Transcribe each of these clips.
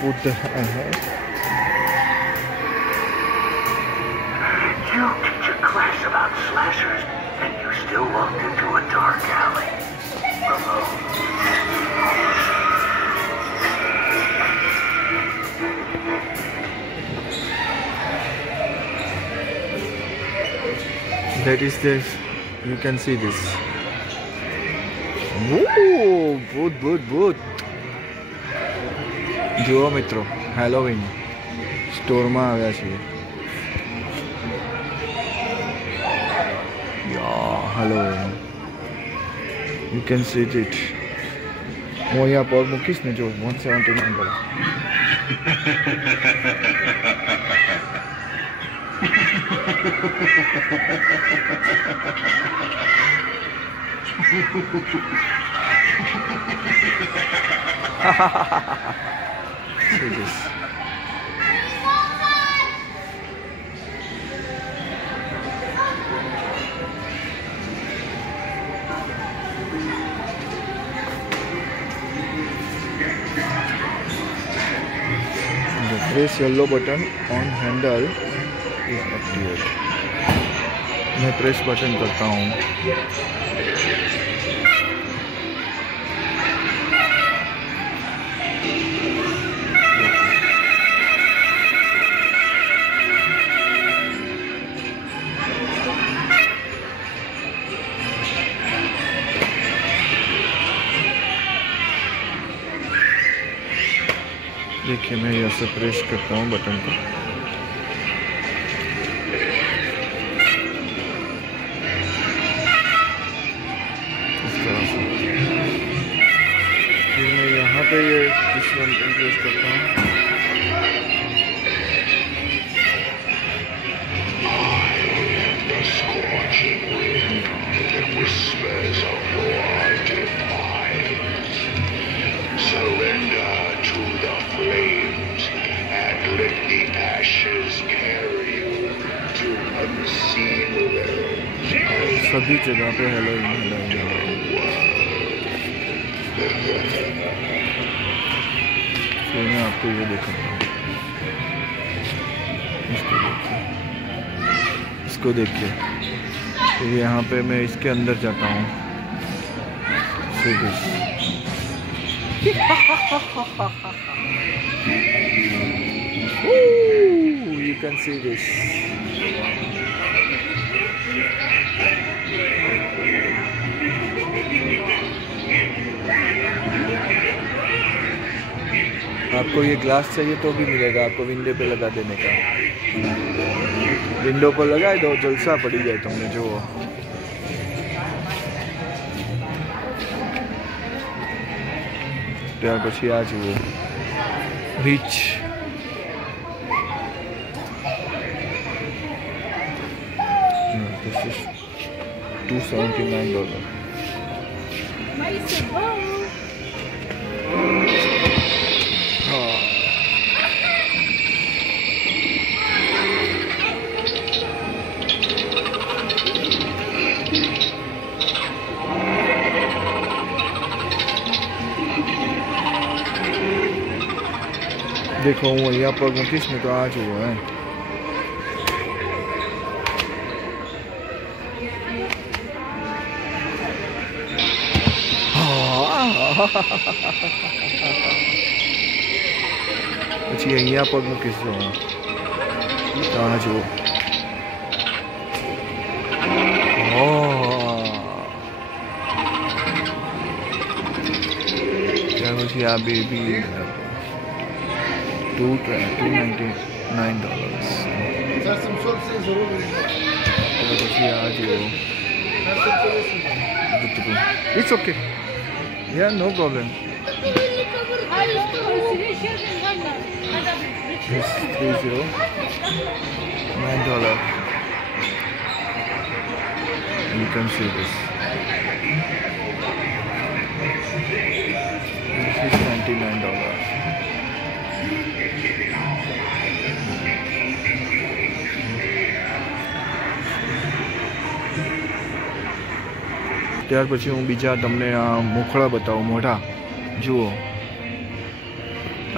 Buddha ahead. You teach a class about slashers, and you still walked into a dark alley. Alone. That is this. You can see this. Woo! Good. જુઓ મિત્રો, હેલોવીન સ્ટોરમાં આવ્યા છીએ. Halloween you can see it. હું અહીંયા પગ મૂકીશ ને, જો $179. See this. The press yellow button on handle is activated. मैं प्रेस बटन करता हूँ. देखिए मैं यहाँ से प्रेस करता हूँ बटन को. इस तरह से. फिर मैं यहाँ पे ये इस बटन प्रेस करता हूँ. सभी जगह पे हेलोवीन. फिर मैं आपको ये दिखाता हूँ. इसको देखिए. फिर यहाँ पे मैं इसके अंदर जाता हूँ. You can see this. आपको ये ग्लास चाहिए तो भी मिलेगा आपको विंडो पे लगा देने का. विंडो पर लगाए दो, जलसा पड़ी जाए तुमने. जो ત્યાર પછી આ જુઓ રીચ. This is $279. देखो હું અહીંયા પગ મૂકીશ ને તો આ જુઓ. પછી અહીંયા પગ મૂકીશ તો આ જુઓ. ત્યાર પછી આ બેબી $299. It's okay. Yeah, no problem. It's $309. You can see this. This is $99. ત્યાર પછી હું બીજા તમને આ મુખડા બતાવું. મોઢા જુઓ.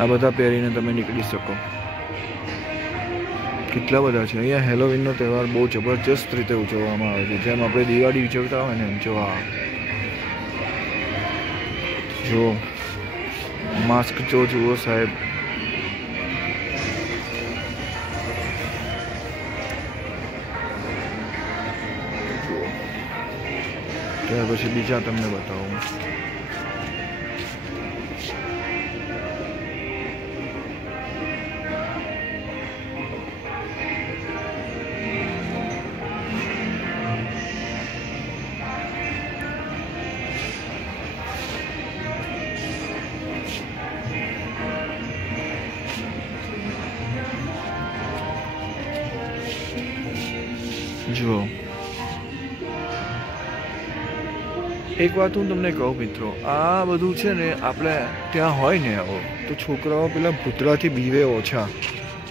આ બધા પહેરીને તમે નીકળી શકો. કેટલા બધા છે અહીંયા. હેલોવીનનો તહેવાર બહુ જબરજસ્ત રીતે ઉજવવામાં આવે છે, જેમ આપણે દિવાળી ઉજવતા હોય ને એમ. જો આ જો માસ્ક જો જુઓ સાહેબ. જુઓ ત્યાર પછી બીજા તમને બતાવું. જુઓ એક વાત હું તમને કહું મિત્રો, આ બધું છે ને આપણે ત્યાં હોય ને આવો તો છોકરાઓ પેલા ભૂતળાથી બીવે ઓછા.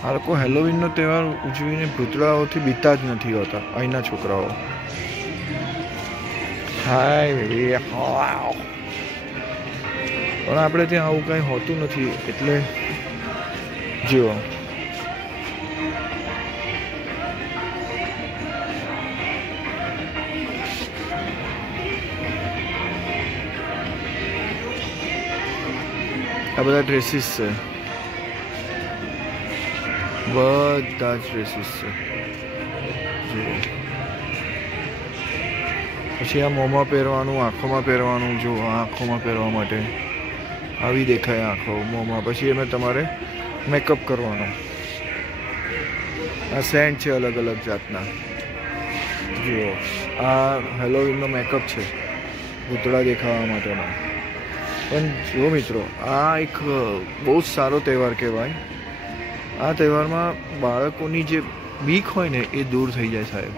આ લોકો હેલોવીનનો તહેવાર ઉજવીને ભૂતળાઓથી બીતા જ નથી હોતા અહીંના છોકરાઓ. હાય બેબી હા. પણ આપણે ત્યાં આવું કંઈ હોતું નથી એટલે જુઓ. આ બધા ડ્રેસીસ છે, બધા જ ડ્રેસીસ છે. જુઓ પછી આ મોંમાં પહેરવાનું, આંખોમાં પહેરવાનું. જો આંખોમાં પહેરવા માટે આવી દેખાય આંખો મોંમાં. પછી એમાં તમારે મેકઅપ કરવાનો. આ સેન્ટ છે અલગ અલગ જાતના. જુઓ આ હેલોવીનનો મેકઅપ છે ભૂતળા દેખાવા માટેનો. પણ જો મિત્રો આ એક બહુ જ સારો તહેવાર કહેવાય. આ તહેવારમાં બાળકોની જે બીક હોય ને એ દૂર થઈ જાય સાહેબ.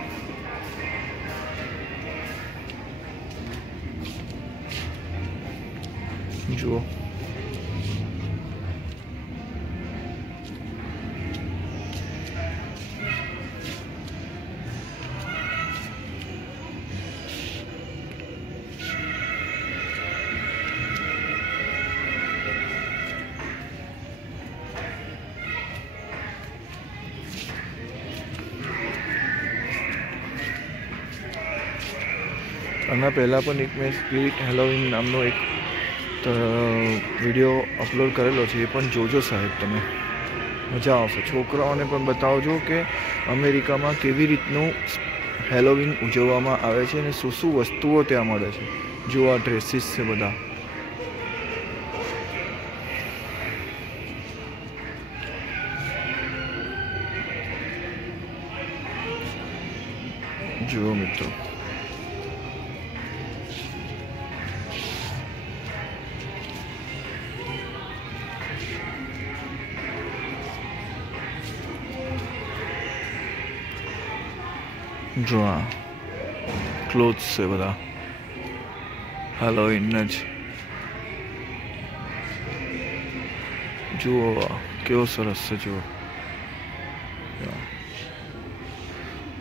જુઓ આના પહેલાં પણ એક મેં સ્પિરિટ હેલોવીન નામનો એક વિડીયો અપલોડ કરેલો છે, એ પણ જોજો સાહેબ તમે. મજા આવશે. છોકરાઓને પણ બતાવજો કે અમેરિકામાં કેવી રીતનું હેલોવીન ઉજવવામાં આવે છે અને શું શું વસ્તુઓ ત્યાં મળે છે. જો આ ડ્રેસીસ છે બધા. જુઓ મિત્રો જો આ ક્લોથ્સ છે બધા હેલોવીનના જ. જુઓ કેવો સરસ છે. જુઓ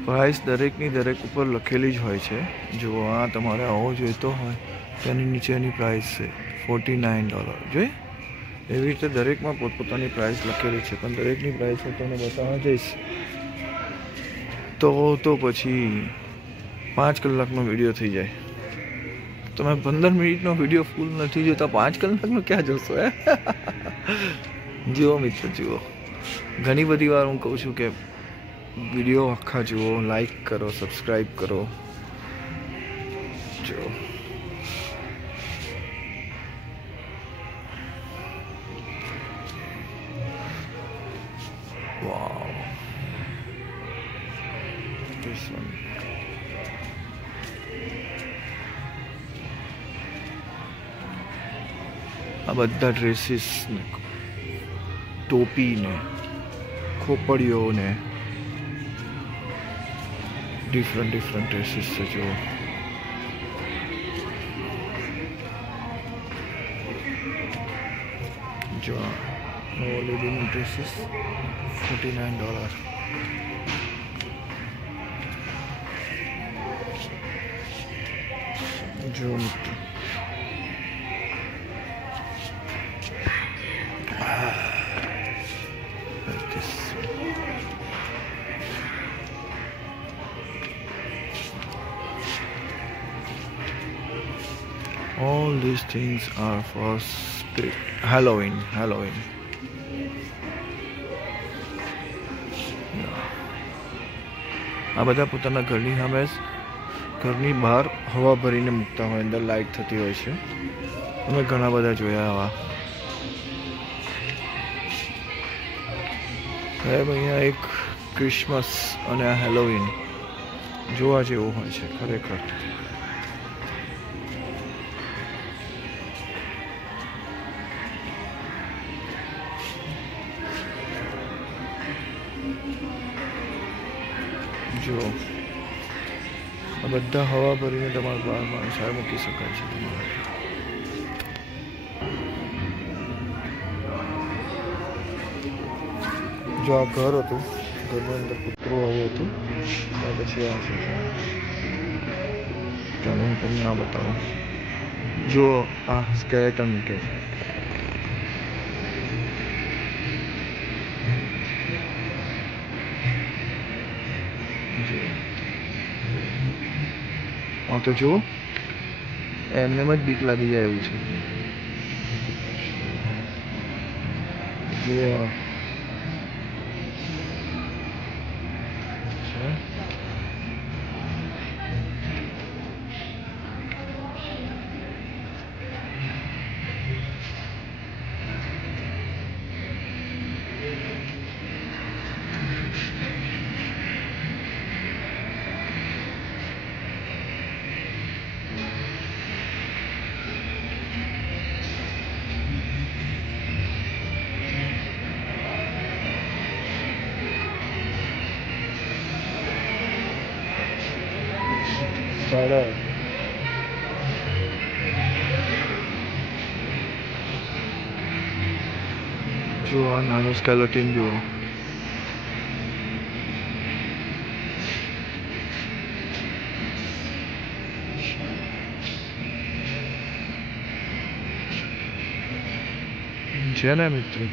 પ્રાઇસ દરેકની દરેક ઉપર લખેલી જ હોય છે. જુઓ આ તમારે આવો જોઈતો હોય તેની નીચેની પ્રાઇસ છે $49. જોઈ એવી રીતે દરેકમાં પોતપોતાની પ્રાઇસ લખેલી છે. પણ દરેકની પ્રાઇસ હું તમને બતાવવા જઈશ તો પછી 5 કલાકનો વિડીયો થઈ જાય. તમે 15 મિનિટનો વિડીયો ફૂલ નથી જોતા, 5 કલાકનો ક્યાં જોશો હે? જુઓ મિત્રો જુઓ, ઘણી બધી વાર હું કહું છું કે વિડીયો આખા જુઓ, લાઈક કરો, સબસ્ક્રાઈબ કરો. જુઓ વાવ this one. આ બધા ડ્રેસીસ ને ટોપી ને ખોપડીઓ ને ડિફરન્ટ ડ્રેસીસ છે. જો જો લેડીની ડ્રેસીસ $49. જો મિત્રો All these things are for Halloween. આ બધા પોતાના ઘરની સામે ઘરની બહાર હવા ભરીને મૂકતા હોય, અંદર લાઇટ થતી હોય છે. અમે ઘણા બધા જોયા આવા. સાહેબ અહીંયા એક ક્રિસમસ અને આ હેલોવીન જોવા જેવું હોય છે ખરેખર. જો આ બધા હવા ભરીને તમારા બહારમાં સાર મૂકી શકાય છે. જો આ ઘર હતું, ઘરની અંદર કૂતરું આવ્યું હતું, ત્યાર પછી આ છે. ચાલો હું તમને આ બતાવું. જો આ સ્કેલેટન મૂકે છે. હા તો જુઓ, એમને જ બીક લાગી જાય એવું છે. જુઓ સાડા જો આ નાનું સ્કેલેટન જુઓ. છે ને મિત્રો,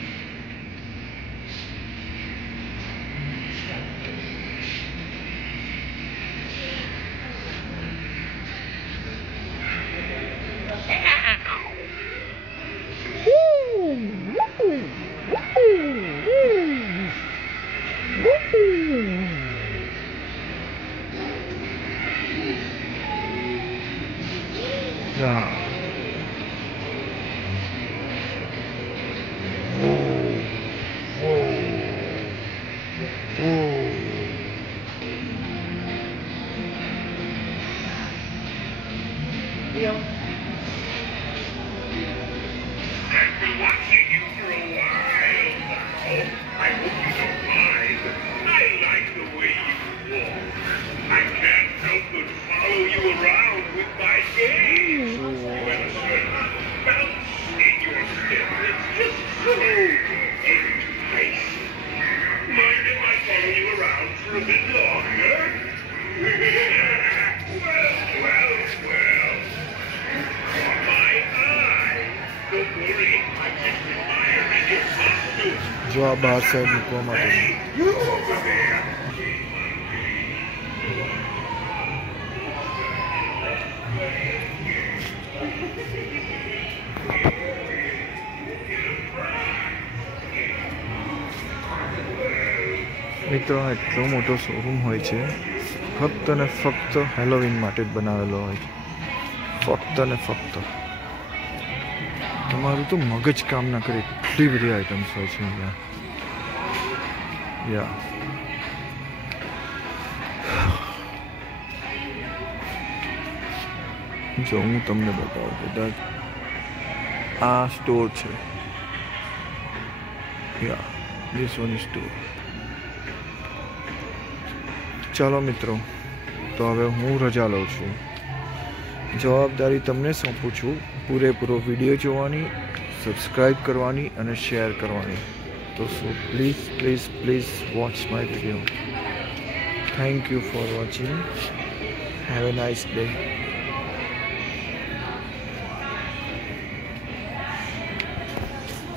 yeah. I've been watching you for a while now. I hope you don't mind. I like the way you walk. I can't help but follow you around with my gaze. You have a certain bounce in your step that's just so enticing. Mind if I follow you around for a bit longer? well. Caught my eye. Don't worry, I'm just admiring your costume. જો આ બહાર સાઈડ મૂકવા માટે. Hey, you over there! મિત્રો આ એટલો મોટો શોરૂમ હોય છે, ફક્ત ને ફક્ત હેલોવીન માટે જ બનાવેલો હોય છે. ફક્ત ને ફક્ત તમારું તો મગજ કામ ના કરે એટલી બધી આઇટમ્સ હોય છે અહીંયા. યા જો હું તમને બતાવું, બધા આ સ્ટોર છે. યા ધીસ વન ઇઝ સ્ટોર. ચાલો મિત્રો, તો હવે હું રજા લઉં છું. જવાબદારી તમને સોંપું છું પૂરેપૂરો વિડીયો જોવાની, સબસ્ક્રાઈબ કરવાની અને શેર કરવાની. તો so please watch my video. Thank you for watching. Have a nice day.